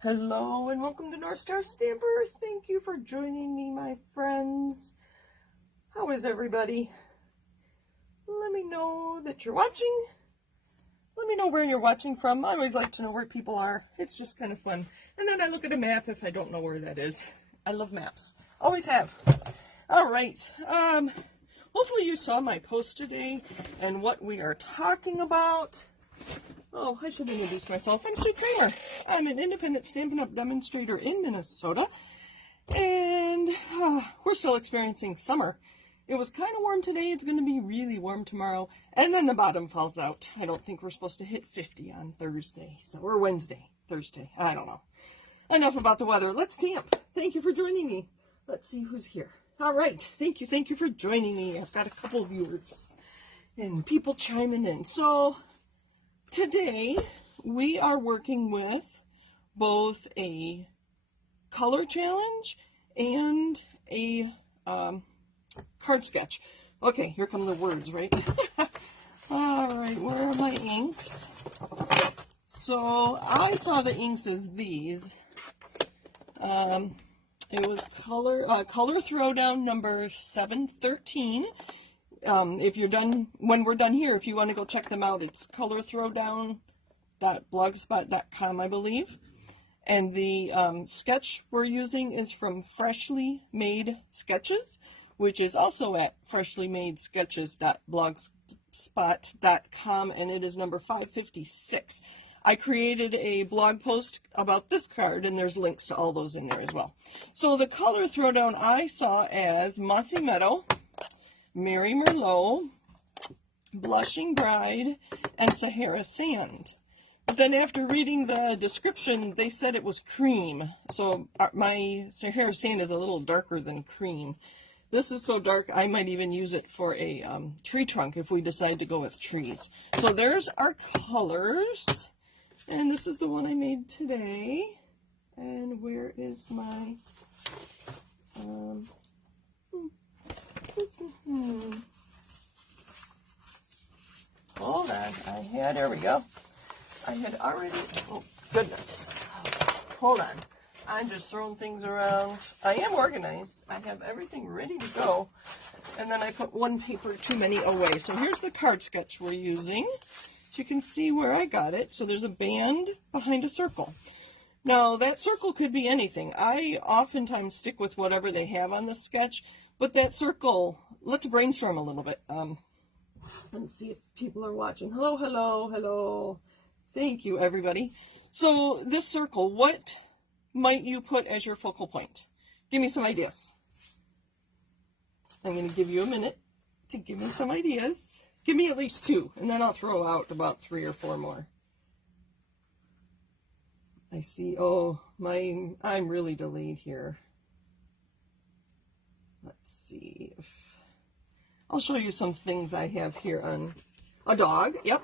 Hello and welcome to North Star Stamper. Thank you for joining me, my friends. How is everybody? Let me know that you're watching. Let me know where you're watching from. I always like to know where people are. It's just kind of fun. And then I look at a map if I don't know where that is. I love maps. Always have. All right. Hopefully you saw my post today and what we are talking about. Oh, I should introduce myself. I'm Sue Kramer. I'm an independent Stampin' Up! Demonstrator in Minnesota, and we're still experiencing summer. It was kind of warm today. It's going to be really warm tomorrow, and then the bottom falls out. I don't think we're supposed to hit 50 on Thursday, or Wednesday. Thursday. I don't know. Enough about the weather. Let's stamp. Thank you for joining me. Let's see who's here. All right. Thank you for joining me. I've got a couple of viewers and people chiming in. So today, we are working with both a color challenge and a card sketch. Okay, here come the words, right? All right, where are my inks? So I saw the inks as these. It was color throwdown number 713. If you're done, when we're done here, if you want to go check them out, it's colorthrowdown.blogspot.com, I believe. And the sketch we're using is from Freshly Made Sketches, which is also at freshlymadesketches.blogspot.com, and it is number 556. I created a blog post about this card, and there's links to all those in there as well. So the color throwdown I saw as Mossy Meadow, Mary Merlot, Blushing Bride, and Sahara Sand. But then after reading the description, they said it was cream. So my Sahara Sand is a little darker than cream. This is so dark, I might even use it for a tree trunk if we decide to go with trees. So there's our colors. And this is the one I made today. And where is my... Hold on, there we go. I had already, oh goodness, hold on. I'm just throwing things around. I am organized. I have everything ready to go. And then I put one paper too many away. So here's the card sketch we're using. So you can see where I got it. So there's a band behind a circle. Now that circle could be anything. I oftentimes stick with whatever they have on the sketch. But that circle, let's brainstorm a little bit. Let's see if people are watching. Hello. Thank you, everybody. So this circle, what might you put as your focal point? Give me some ideas. I'm going to give you a minute to give me some ideas. Give me at least two, and then I'll throw out about 3 or 4 more. I see, oh, I'm really delayed here. Let's see if I'll show you some things I have here on a dog. Yep.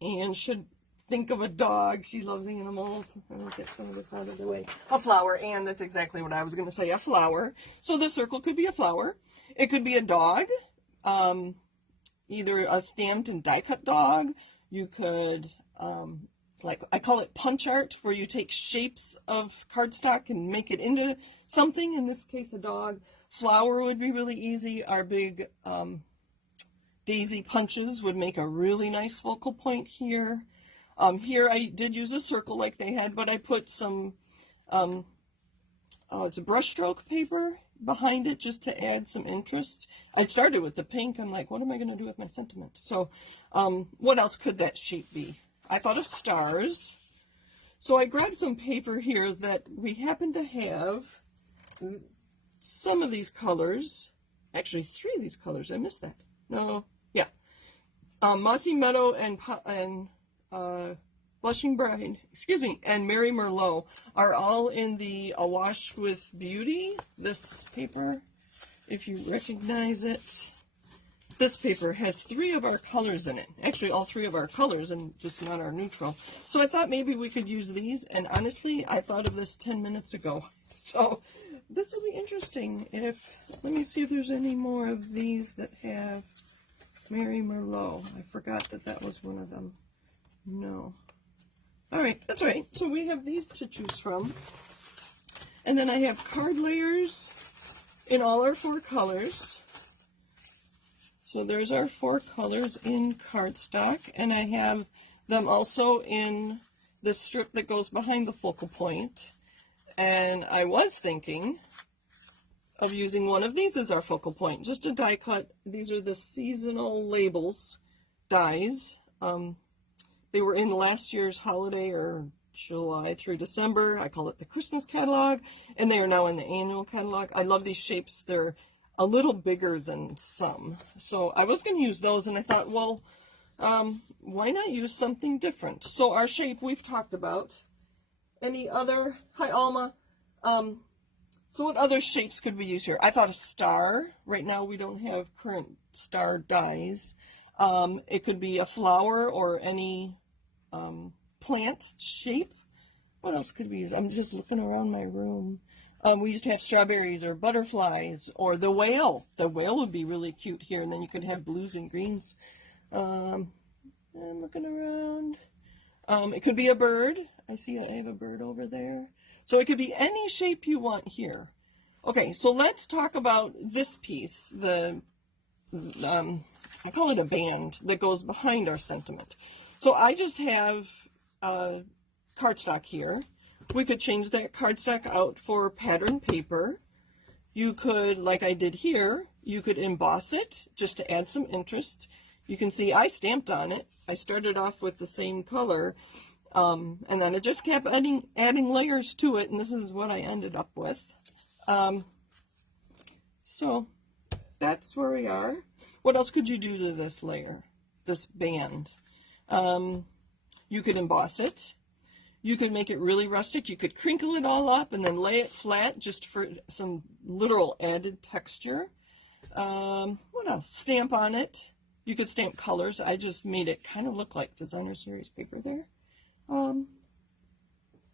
And should think of a dog. She loves animals. I'm going to get some of this out of the way. A flower, and that's exactly what I was going to say, a flower. So the circle could be a flower. It could be a dog, either a stamped and die-cut dog. You could, like I call it punch art, where you take shapes of cardstock and make it into something, in this case a dog. Flower would be really easy. Our big daisy punches would make a really nice focal point here. Here I did use a circle like they had, but I put some, it's a brushstroke paper behind it just to add some interest. I started with the pink. I'm like, what am I going to do with my sentiment? So what else could that shape be? I thought of stars. So I grabbed some paper here that we happen to have some of these colors. Actually, 3 of these colors. I missed that. No, yeah. Mossy Meadow and Blushing Bride, and Mary Merlot are all in the Awash with Beauty. This paper, if you recognize it, this paper has 3 of our colors in it. Actually, all 3 of our colors, and just not our neutral. So I thought maybe we could use these, and honestly, I thought of this 10 minutes ago. So this will be interesting. Let me see if there's any more of these that have Mary Merlot. I forgot that was one of them. No. All right, that's all right. So we have these to choose from. And then I have card layers in all our 4 colors. So there's our 4 colors in cardstock, and I have them also in the strip that goes behind the focal point. And I was thinking of using one of these as our focal point, just a die cut. These are the seasonal labels dies. They were in last year's holiday, or July through December. I call it the Christmas catalog, and they are now in the annual catalog. I love these shapes. They're a little bigger than some. So I was going to use those, and I thought, well, why not use something different? So our shape we've talked about. Any other? Hi, Alma. So what other shapes could we use here? I thought a star. Right now we don't have current star dies. It could be a flower or any plant shape. What else could we use? I'm just looking around my room. We used to have strawberries or butterflies or the whale. The whale would be really cute here, and then you could have blues and greens. I'm looking around. It could be a bird. I see I have a bird over there. So it could be any shape you want here. Okay, so let's talk about this piece, I call it a band that goes behind our sentiment. So I just have cardstock here. We could change that cardstock out for pattern paper. You could, like I did here, you could emboss it just to add some interest. You can see I stamped on it. I started off with the same color, and then I just kept adding layers to it, and this is what I ended up with. So that's where we are. What else could you do to this layer, this band? You could emboss it. You could make it really rustic. You could crinkle it all up and then lay it flat just for some literal added texture. What else? Stamp on it. You could stamp colors. I just made it kind of look like designer series paper there.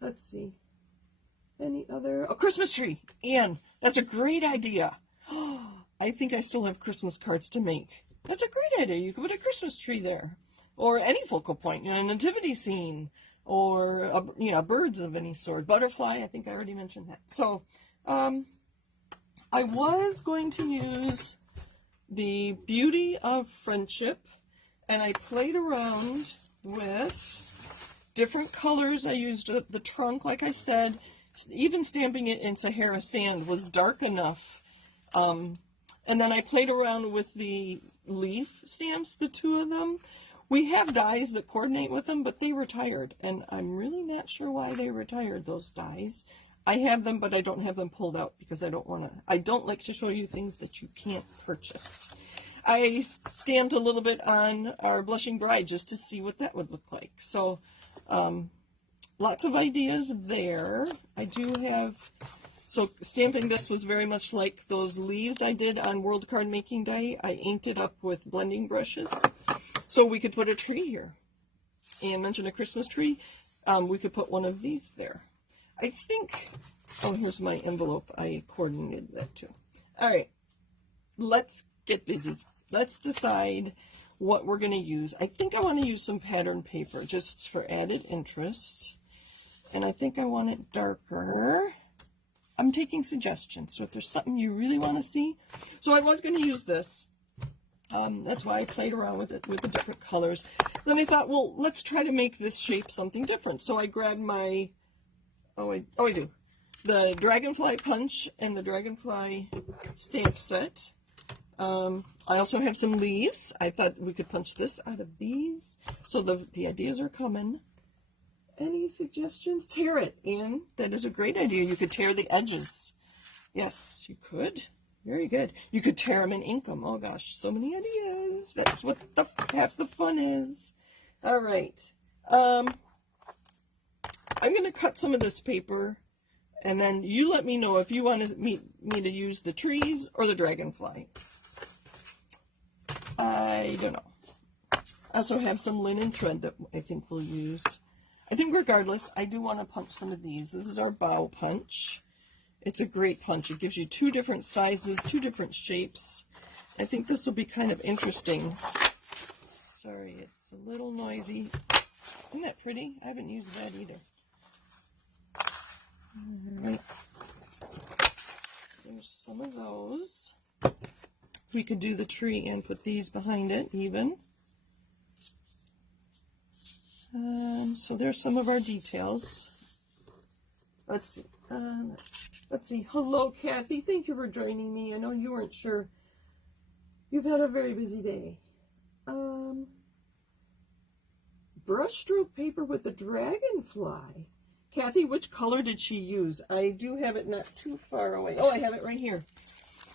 Let's see. Any other? A Christmas tree. Anne, that's a great idea. I think I still have Christmas cards to make. That's a great idea. You could put a Christmas tree there. Or any focal point, a nativity scene. Or, birds of any sort. Butterfly, I think I already mentioned that. So, I was going to use the Beauty of Friendship, and I played around with different colors. I used the trunk, like I said. Even stamping it in Sahara sand was dark enough. And then I played around with the leaf stamps, the 2 of them. We have dies that coordinate with them, but they retired, and I'm really not sure why they retired, those dies. I have them, but I don't have them pulled out because I don't like to show you things that you can't purchase. I stamped a little bit on our Blushing Bride just to see what that would look like. So, lots of ideas there. I do have, so stamping this was very much like those leaves I did on World Card Making Day. I inked it up with blending brushes. So we could put a tree here. And mention a Christmas tree. We could put one of these there. I think, oh, here's my envelope. I coordinated that too. All right, let's get busy. Let's decide what we're going to use. I think I want to use some pattern paper just for added interest. And I think I want it darker. I'm taking suggestions. So if there's something you really want to see. So I was going to use this. That's why I played around with it with the different colors. Then I thought, well, let's try to make this shape something different. So I grabbed my, I do, the Dragonfly Punch and the Dragonfly stamp set. I also have some leaves. I thought we could punch this out of these. So the ideas are coming. Any suggestions? Tear it in. That is a great idea. You could tear the edges. Yes, you could. Very good. You could tear them and ink them. Oh gosh, so many ideas. That's what half the fun is. All right. I'm going to cut some of this paper, and then you let me know if you want me to use the trees or the dragonfly. I don't know. I also have some linen thread that I think we'll use. I think regardless, I do want to punch some of these. This is our bow punch. It's a great punch. It gives you 2 different sizes, 2 different shapes. I think this will be kind of interesting. Sorry, it's a little noisy. Isn't that pretty? I haven't used that either. All right. There's some of those. We could do the tree and put these behind it even. So there's some of our details. Let's see. Hello, Kathy. Thank you for joining me. I know you weren't sure. You've had a very busy day. Brushstroke paper with a dragonfly. Kathy, which color did she use? I do have it not too far away. Oh, I have it right here.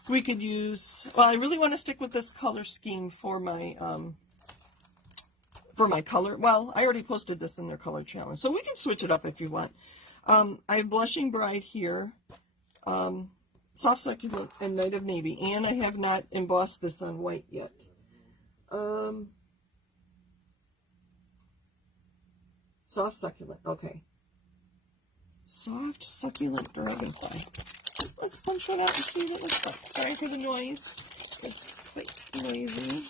We could use, well, I really want to stick with this color scheme for my color. Well, I already posted this in their color challenge, so we can switch it up if you want. I have Blushing Bride here, Soft Succulent, and Night of Navy, and I have not embossed this on white yet. Soft Succulent, okay. Soft Succulent Dragonfly. Let's punch it out and see what it looks like. Sorry for the noise. It's quite noisy.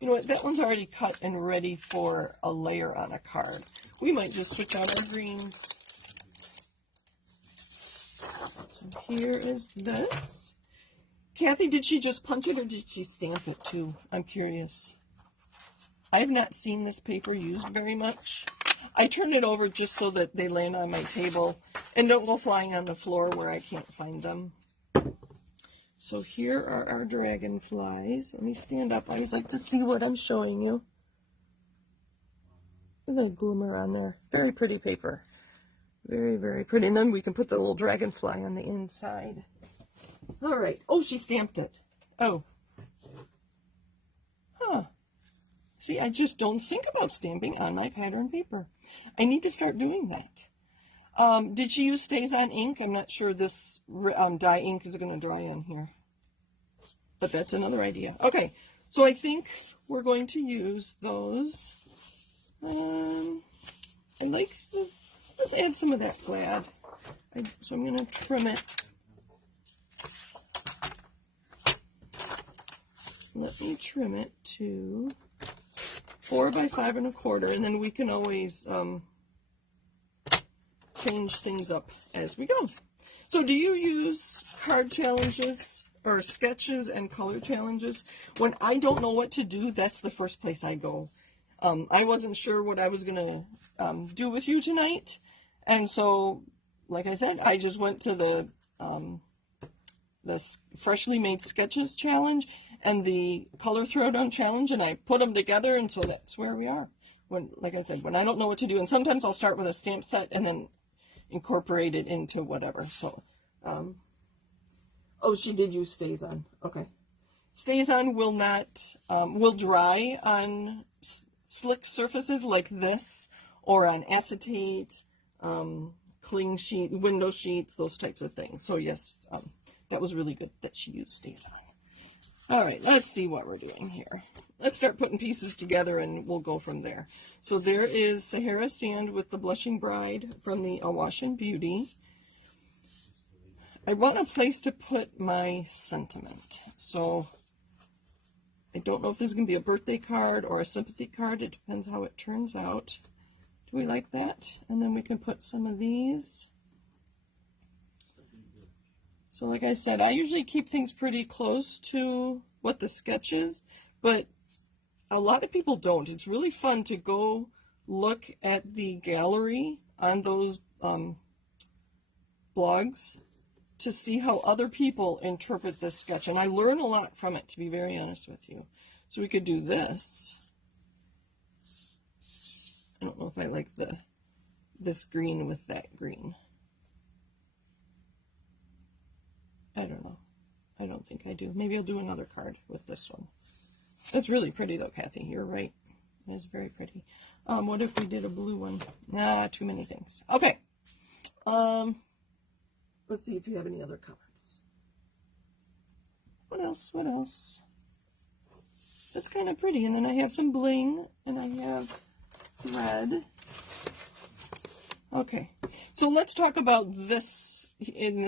You know what? That one's already cut and ready for a layer on a card. We might just switch out our greens. So here is this. Kathy, did she just punch it or did she stamp it too? I'm curious. I have not seen this paper used very much. I turn it over just so that they land on my table and don't go flying on the floor where I can't find them. So here are our dragonflies. Let me stand up. I always like to see what I'm showing you. Look at the glimmer on there. Very pretty paper. Very, very pretty. And then we can put the little dragonfly on the inside. All right. Oh, she stamped it. Oh. Huh. See, I just don't think about stamping on my pattern paper. I need to start doing that. Did she use StazOn ink? I'm not sure this dye ink is going to dry on here. But that's another idea. Okay, so I think we're going to use those. I like the, let's add some of that plaid. So I'm going to trim it. Let me trim it to 4 by 5 1/4, and then we can always change things up as we go. So do you use card challenges or sketches and color challenges? When I don't know what to do, that's the first place I go. I wasn't sure what I was going to do with you tonight, and so, like I said, I just went to the Freshly Made Sketches challenge and the Color Throwdown challenge, and I put them together, and so that's where we are. When, like I said, when I don't know what to do, and sometimes I'll start with a stamp set and then incorporate it into whatever. So, oh, she did use StazOn. Okay, StazOn will not will dry on slick surfaces like this, or on acetate, cling sheet, window sheets, those types of things. So yes, that was really good that she used StazOn. All right, let's see what we're doing here. Let's start putting pieces together and we'll go from there. So there is Sahara Sand with the Blushing Bride from the Awash and Beauty. I want a place to put my sentiment. So I don't know if this is going to be a birthday card or a sympathy card. It depends how it turns out. Do we like that? And then we can put some of these. So like I said, I usually keep things pretty close to what the sketch is, but a lot of people don't. It's really fun to go look at the gallery on those blogs to see how other people interpret this sketch. And I learn a lot from it, to be very honest with you. So we could do this. I don't know if I like this green with that green. I don't know. I don't think I do. Maybe I'll do another card with this one. That's really pretty though, Kathy. You're right. It is very pretty. What if we did a blue one? Nah, too many things. Okay. Let's see if you have any other cards. What else? What else? That's kind of pretty. And then I have some bling, and I have thread. Okay. So let's talk about this. In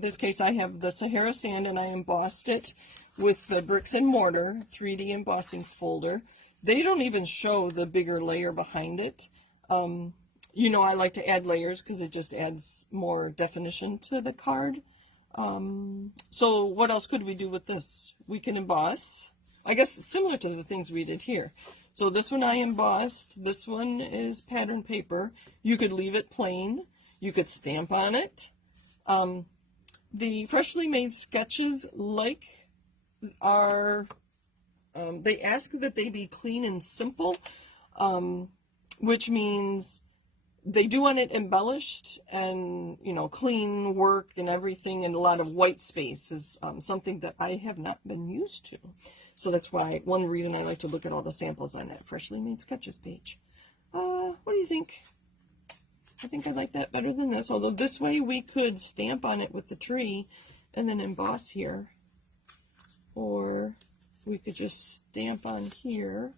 this case, I have the Sahara Sand, and I embossed it with the Bricks and Mortar 3D embossing folder. they don't even show the bigger layer behind it. You know, I like to add layers because it just adds more definition to the card. So what else could we do with this? We can emboss. I guess it's similar to the things we did here. So this one I embossed. This one is pattern paper. You could leave it plain. You could stamp on it. The freshly made sketches they ask that they be clean and simple, which means they do want it embellished and, you know, clean work and everything, and a lot of white space is something that I have not been used to. So that's why, one reason I like to look at all the samples on that freshly made sketches page. What do you think? I think I like that better than this, although this way we could stamp on it with the tree and then emboss here. Or we could just stamp on here.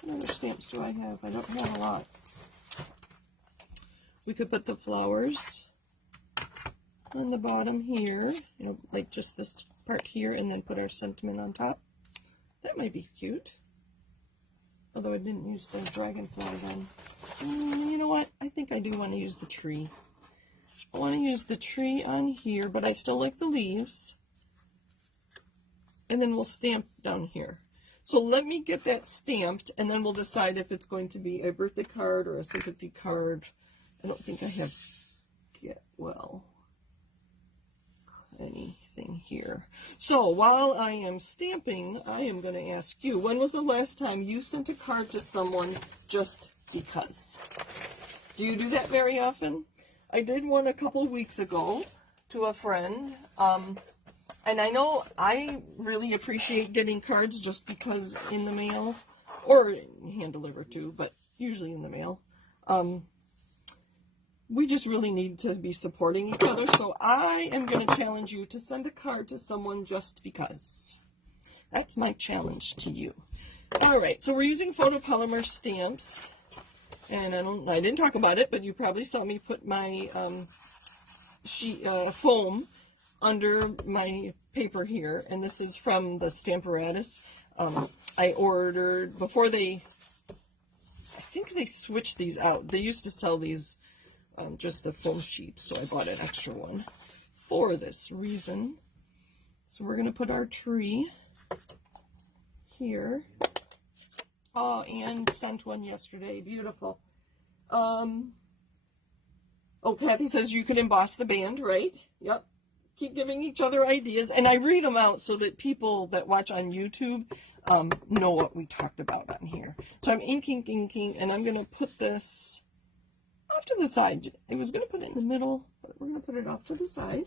How many stamps do I have? I don't have a lot. We could put the flowers on the bottom here, you know, like just this part here, and then put our sentiment on top. That might be cute. Although I didn't use the dragonfly then. You know what? I think I do want to use the tree. I want to use the tree on here, but I still like the leaves. And then we'll stamp down here. So let me get that stamped, and then we'll decide if it's going to be a birthday card or a sympathy card. I don't think I have anything here. So while I am stamping, I am going to ask you, when was the last time you sent a card to someone just because? Do you do that very often? I did one a couple of weeks ago to a friend, and I know I really appreciate getting cards just because in the mail, or hand delivered too, but usually in the mail. We just really need to be supporting each other, so I am going to challenge you to send a card to someone just because. That's my challenge to you. All right, so we're using photopolymer stamps, and I didn't talk about it, but you probably saw me put my foam under my paper here, and this is from the Stamparatus. I ordered, before I think they switched these out. They used to sell these just the foam sheet, so I bought an extra one for this reason. So we're going to put our tree here. Oh, and sent one yesterday. Beautiful. Oh, Kathy says you can emboss the band, right? Yep. Keep giving each other ideas, and I read them out so that people that watch on YouTube know what we talked about on here. So I'm inking, and I'm going to put this off to the side. I was going to put it in the middle, but we're going to put it off to the side.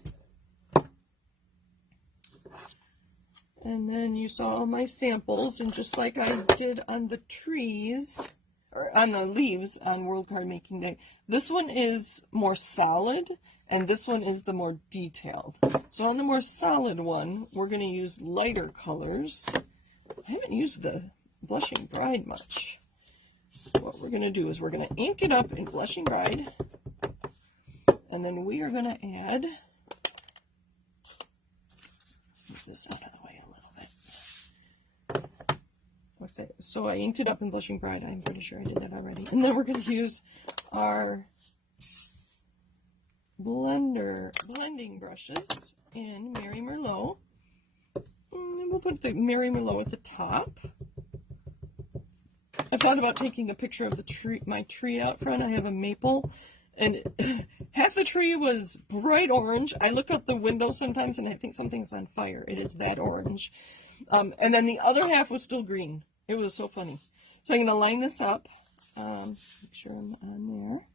And then you saw all my samples, and just like I did on the trees, or on the leaves on World Card Making Day, this one is more solid, and this one is the more detailed. So on the more solid one, we're going to use lighter colors. I haven't used the Blushing Bride much. What we're going to do is we're going to ink it up in Blushing Bride, and then we are going to add, let's move this out of the way a little bit. So I inked it up in Blushing Bride. I'm pretty sure I did that already. And then we're going to use our blending brushes in Mary Merlot. And we'll put the Mary Merlot at the top. I thought about taking a picture of the tree, my tree out front. I have a maple, and half the tree was bright orange. I look out the window sometimes and I think something's on fire. It is that orange. And then the other half was still green. It was so funny. So I'm going to line this up. Make sure I'm on there.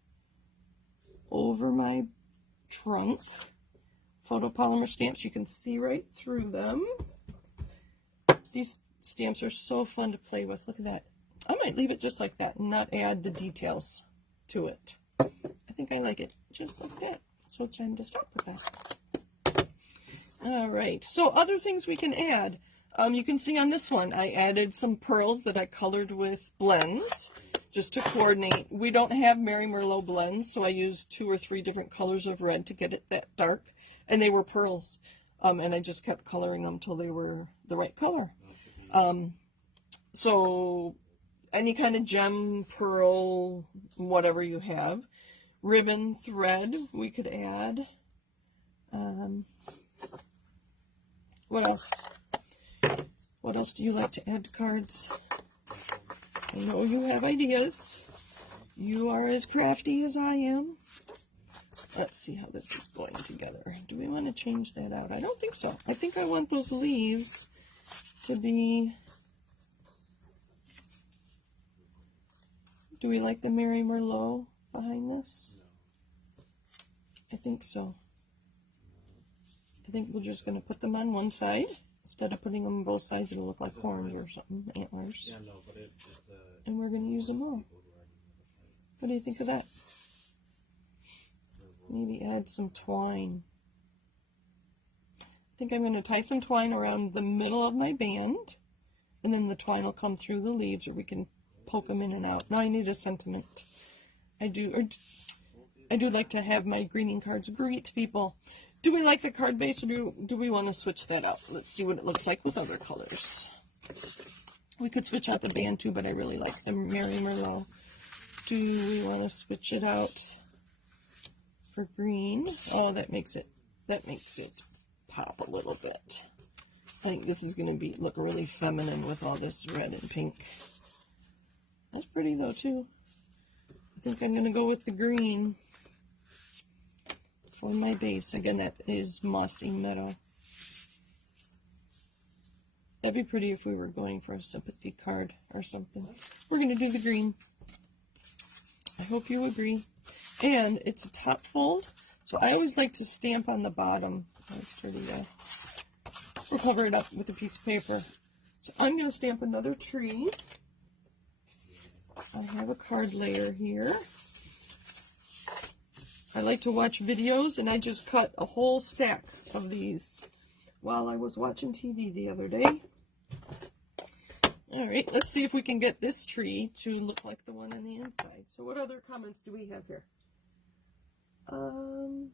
Over my trunk. Photopolymer stamps. You can see right through them. These stamps are so fun to play with. Look at that. I might leave it just like that and not add the details to it. I think I like it just like that. So it's time to stop with that. All right. So other things we can add. You can see on this one, I added some pearls that I colored with blends just to coordinate. We don't have Mary Merlot blends, so I used 2 or 3 different colors of red to get it that dark. And they were pearls. And I just kept coloring them till they were the right color. So any kind of gem, pearl, whatever you have. Ribbon, thread, we could add. What else? What else do you like to add to cards? I know you have ideas. You are as crafty as I am. Let's see how this is going together. Do we want to change that out? I don't think so. I think I want those leaves to be... Do we like the Mary Merlot behind this? I think so. I think we're just going to put them on one side. Instead of putting them on both sides, it'll look like horns or something, antlers. Yeah, no, but and we're going to use them all. What do you think of that? Maybe add some twine. I think I'm going to tie some twine around the middle of my band, and then the twine will come through the leaves, or we can poke them in and out. Now I need a sentiment. I do like to have my greeting cards greet people. Do we like the card base, or do we want to switch that out? Let's see what it looks like with other colors. We could switch out the band too, but I really like the Mary Merlot. Do we want to switch it out for green? Oh, that makes it pop a little bit. I think this is going to look really feminine with all this red and pink. That's pretty though too. I think I'm going to go with the green for my base. Again, that is Mossy Meadow. That'd be pretty if we were going for a sympathy card or something. We're going to do the green. I hope you agree. And it's a top fold, so I always like to stamp on the bottom. We'll cover it up with a piece of paper. So I'm going to stamp another tree. I have a card layer here. I like to watch videos, and I just cut a whole stack of these while I was watching TV the other day. All right, let's see if we can get this tree to look like the one on the inside. So what other comments do we have here? Oh,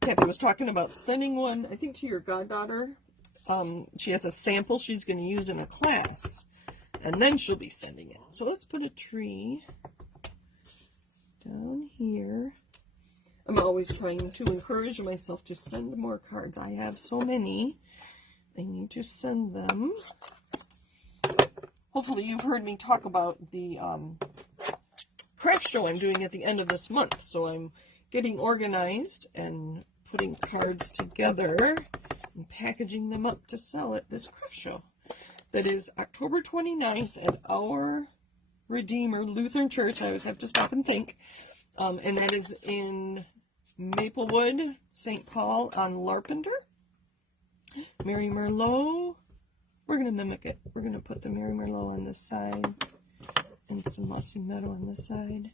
Kathy was talking about sending one, I think, to your goddaughter. She has a sample she's going to use in a class, and then she'll be sending it. So let's put a tree down here. I'm always trying to encourage myself to send more cards. I have so many. I need to send them. Hopefully you've heard me talk about the craft show I'm doing at the end of this month. So I'm getting organized and putting cards together and packaging them up to sell at this craft show. That is October 29th at our Redeemer Lutheran Church. I always have to stop and think. And that is in Maplewood, St. Paul on Larpenter. Mary Merlot. We're going to mimic it. We're going to put the Mary Merlot on this side and some Mossy Meadow on this side.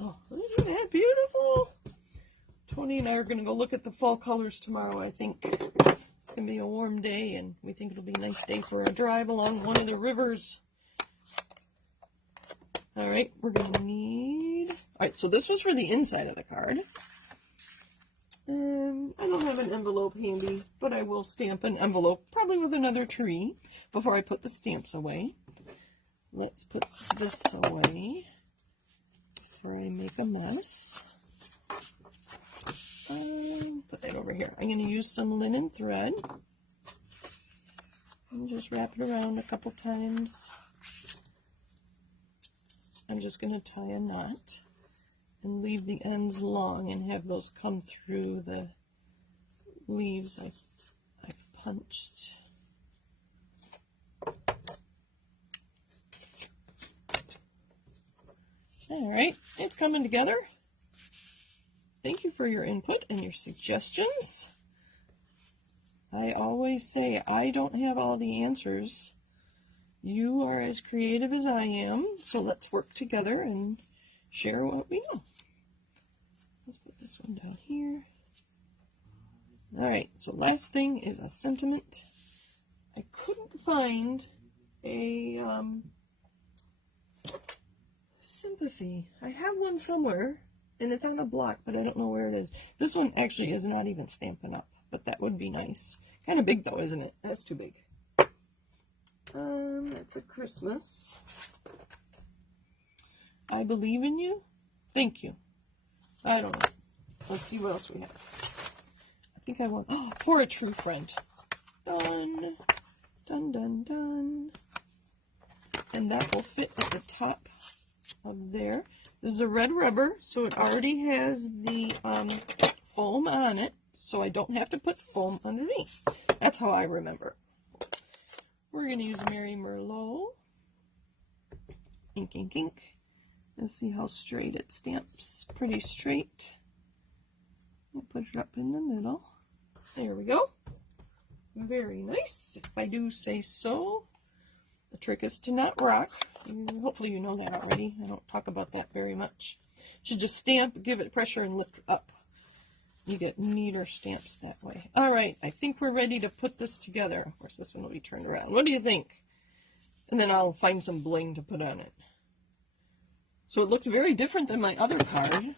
Oh, isn't that beautiful? Tony and I are going to go look at the fall colors tomorrow, I think. It's going to be a warm day, and we think it'll be a nice day for a drive along one of the rivers. All right, we're going to need... All right, so this was for the inside of the card. I don't have an envelope handy, but I will stamp an envelope, probably with another tree, before I put the stamps away. Let's put this away before I make a mess. Put that over here. I'm going to use some linen thread and just wrap it around a couple times. I'm just going to tie a knot and leave the ends long and have those come through the leaves I've punched. All right, it's coming together. Thank you for your input and your suggestions. I always say I don't have all the answers. You are as creative as I am, so let's work together and share what we know. Let's put this one down here. All right, so last thing is a sentiment. I couldn't find a sympathy. I have one somewhere, and it's on a block, but I don't know where it is. This one actually is not even Stampin' Up, but that would be nice. Kind of big though, isn't it? That's too big. That's a Christmas. I believe in you. Thank you. I don't know. Let's see what else we have. I think I want, oh, for a true friend. Done. Dun, dun, dun. And that will fit at the top of there. This is a red rubber, so it already has the foam on it, so I don't have to put foam underneath. That's how I remember. We're going to use Merry Merlot. Ink, ink, ink. Let's see how straight it stamps. Pretty straight. I'll put it up in the middle. There we go. Very nice, if I do say so. The trick is to not rock. Hopefully you know that already. I don't talk about that very much. You should just stamp, give it pressure, and lift up. You get neater stamps that way. All right, I think we're ready to put this together. Of course, this one will be turned around. What do you think? And then I'll find some bling to put on it. So it looks very different than my other card.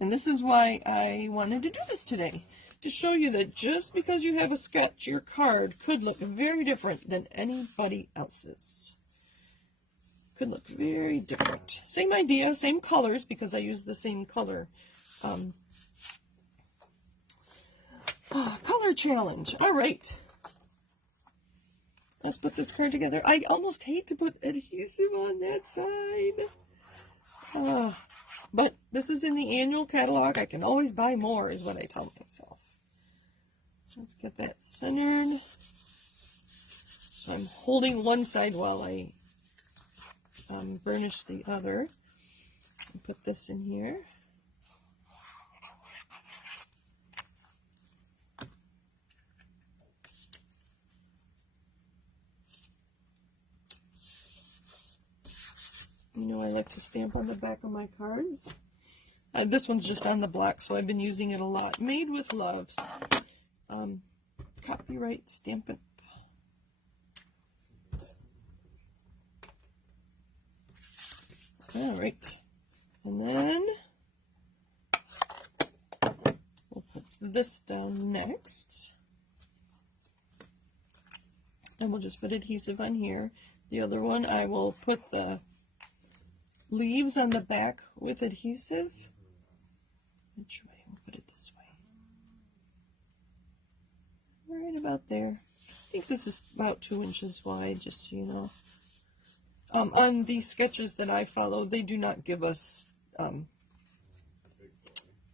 And this is why I wanted to do this today. To show you that just because you have a sketch, your card could look very different than anybody else's. Could look very different. Same idea, same colors, because I use the same color. Color challenge. All right. Let's put this card together. I almost hate to put adhesive on that side. But this is in the annual catalog. I can always buy more, is what I tell myself. Let's get that centered. So I'm holding one side while I burnish the other. And put this in here. You know I like to stamp on the back of my cards. This one's just on the block, so I've been using it a lot. Made with Love. Copyright Stampin' Up. All right. And then we'll put this down next. And we'll just put adhesive on here. The other one, I will put the leaves on the back with adhesive. Which way? We'll put it this way. Right about there. I think this is about 2 inches wide, just so you know. On these sketches that I follow, they do not give us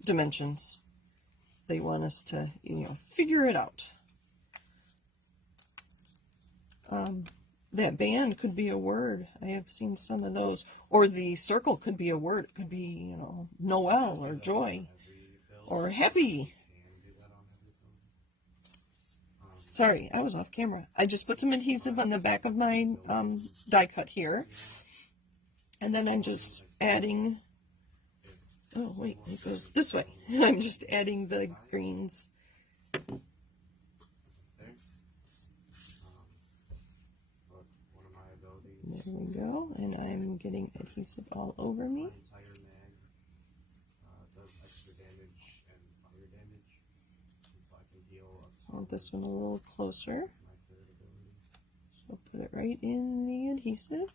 dimensions. They want us to, figure it out. That band could be a word. I have seen some of those. Or the circle could be a word. It could be, Noel or joy or happy. Sorry, I was off camera. I just put some adhesive on the back of my die cut here. And then I'm just adding, oh wait, it goes this way. I'm just adding the greens. There we go, and I'm getting adhesive all over me. I want this one a little closer. So put it right in the adhesive.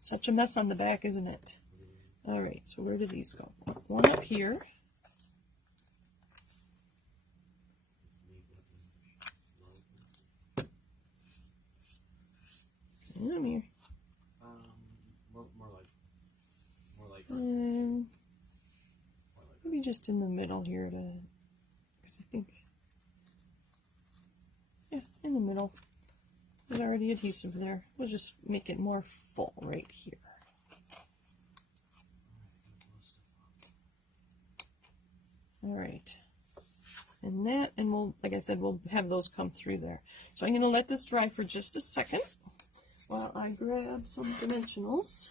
Such a mess on the back, isn't it? All right, so where do these go? One up here. Come here. And maybe just in the middle here, because I think, yeah, in the middle. There's already adhesive there. We'll just make it more full right here. All right. And that, and we'll, like I said, we'll have those come through there. So I'm going to let this dry for just a second while I grab some dimensionals.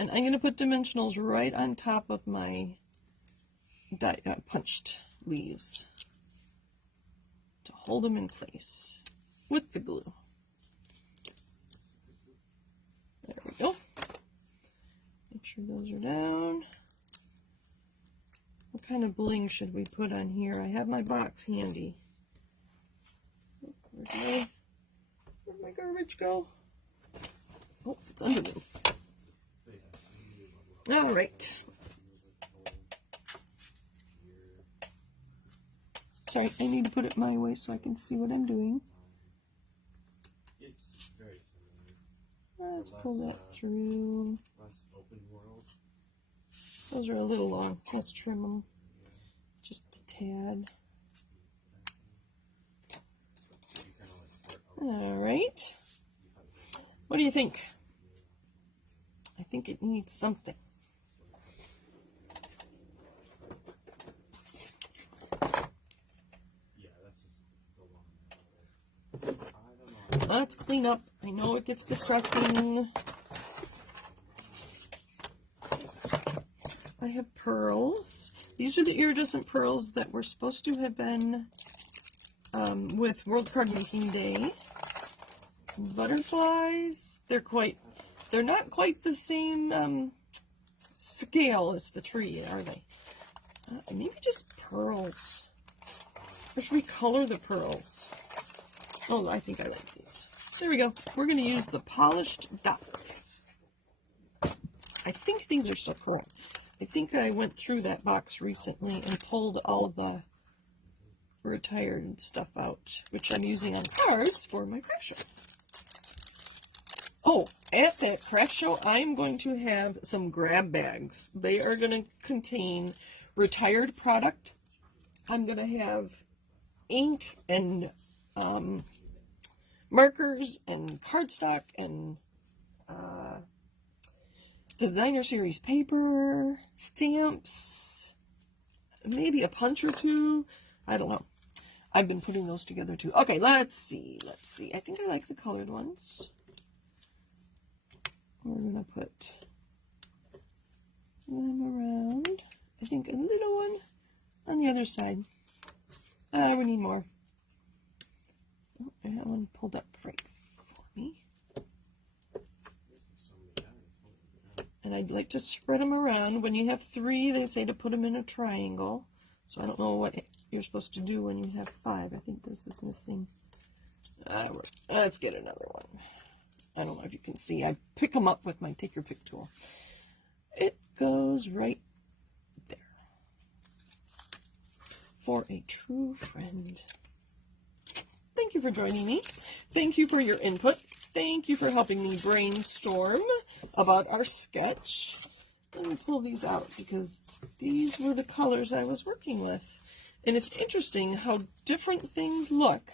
And I'm going to put dimensionals right on top of my punched leaves to hold them in place with the glue. There we go. Make sure those are down. What kind of bling should we put on here? I have my box handy. Where'd my garbage go? Oh, it's under me. All right. Sorry, I need to put it my way so I can see what I'm doing. It's very similar. Let's pull that through. Less open world. Those are a little long. Let's trim them just a tad. All right. What do you think? I think it needs something. Let's clean up. I know it gets distracting. I have pearls. These are the iridescent pearls that were supposed to have been with World Card Making Day. Butterflies. They're not quite the same scale as the tree, are they? Maybe just pearls. Or should we color the pearls? Oh, I think I like these. So there we go. We're going to use the polished dots. I think these are still correct. I think I went through that box recently and pulled all of the retired stuff out, which I'm using on cards for my craft show. Oh, at that craft show, I'm going to have some grab bags. They are going to contain retired product. I'm going to have ink and markers and cardstock and designer series paper, stamps, maybe a punch or two. I don't know. I've been putting those together too. Okay, let's see. I think I like the colored ones. We're going to put them around. I think a little one on the other side. We need more. Oh, I have one pulled up right for me. And I'd like to spread them around. When you have 3, they say to put them in a triangle. So I don't know what you're supposed to do when you have 5. I think this is missing. Let's get another one. I don't know if you can see. I pick them up with my Take Your Pick tool. It goes right there. For a true friend. Thank you for joining me. Thank you for your input. Thank you for helping me brainstorm about our sketch. Let me pull these out because these were the colors I was working with. And it's interesting how different things look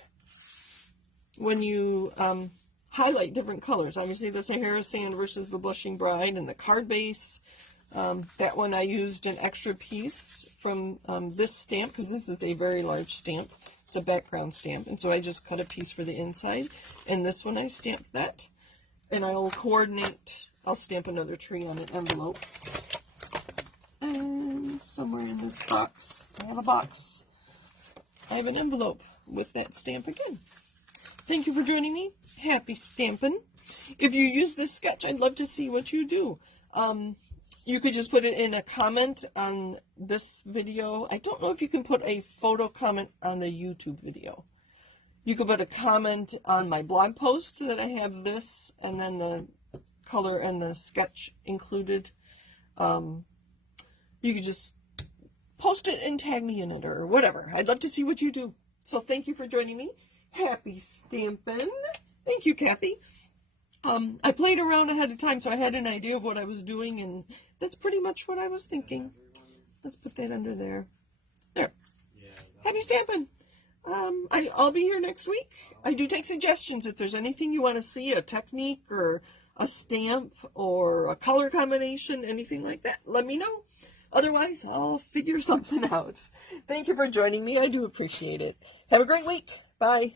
when you highlight different colors. Obviously the Sahara Sand versus the Blushing Bride and the card base. That one I used an extra piece from this stamp because this is a very large stamp. It's a background stamp, and so I just cut a piece for the inside. And this one I stamped that, and I'll coordinate. I'll stamp another tree on an envelope. And somewhere in this box, I have a box. I have an envelope with that stamp again. Thank you for joining me. Happy stamping. If you use this sketch, I'd love to see what you do. You could just put it in a comment on this video. I don't know if you can put a photo comment on the YouTube video. You could put a comment on my blog post that I have this and then the color and the sketch included. You could just post it and tag me in it or whatever. I'd love to see what you do. So thank you for joining me. Happy stamping. Thank you, Kathy. I played around ahead of time, so I had an idea of what I was doing, and that's pretty much what I was thinking. Let's put that under there. There. Happy stamping. I'll be here next week. I do take suggestions. If there's anything you want to see, a technique or a stamp or a color combination, anything like that, let me know. Otherwise, I'll figure something out. Thank you for joining me. I do appreciate it. Have a great week. Bye.